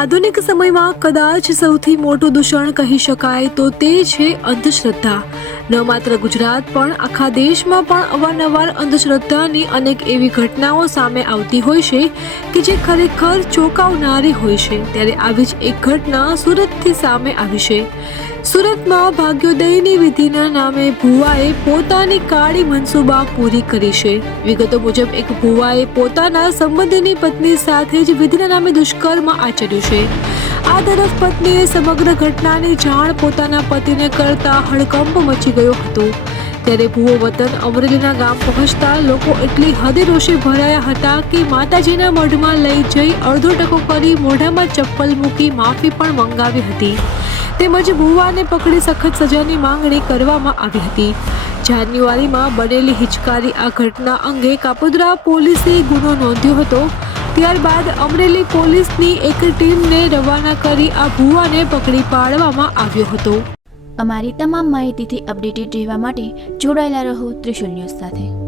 આધુનિક સમયમાં કદાચ સૌથી મોટું દૂષણ કહી શકાય તો તે છે અંધશ્રદ્ધા। ન માત્ર ગુજરાત પણ આખા દેશમાં પણ અવારનવાર અંધશ્રદ્ધાની અનેક એવી ઘટનાઓ સામે આવતી હોય છે કે જે ખરેખર ચોંકાવનારી હોય છે। ત્યારે આવી જ એક ઘટના સુરતથી સામે આવી છે। સુરતમાં ભાગ્યોદયની વિધિના નામે ભુવાએ પોતાની કાળી મનસુબા પૂરી કરી છે। વિગતો મુજબ એક ભુવાએ પોતાના સંબંધીની પત્ની સાથે જ વિધિના નામે દુષ્કર્મ આચર્યું છે। આ તરફ પત્નીએ સમગ્ર ઘટનાની જાણ પોતાના પતિને કરતા હડકંપ મચી ગયો હતો। ત્યારે ભુવો વતન અમરેલીના ગામ પહોંચતા લોકો એટલી હદે રોષે ભરાયા હતા કે માતાજીના મઢમાં લઈ જઈ અડધો ટકો કરી મોઢામાં ચપ્પલ મૂકી માફી પણ મંગાવી હતી, તેમજ ભુવાને પકડી સખત સજાની માંગણી કરવામાં આવી હતી। જાન્યુઆરીમાં બનેલી હિચકારી આ ઘટના અંગે કાપોદ્રા પોલીસે ગુનો નોંધ્યો હતો। ત્યારબાદ અમરેલી પોલીસની એક ટીમને રવાના કરી આ ભુવાને પકડી પાડવામાં આવ્યો હતો। અમારી તમામ માહિતીથી અપડેટેડ રહેવા માટે જોડાયેલા રહો ત્રિશુલ ન્યૂઝ સાથે।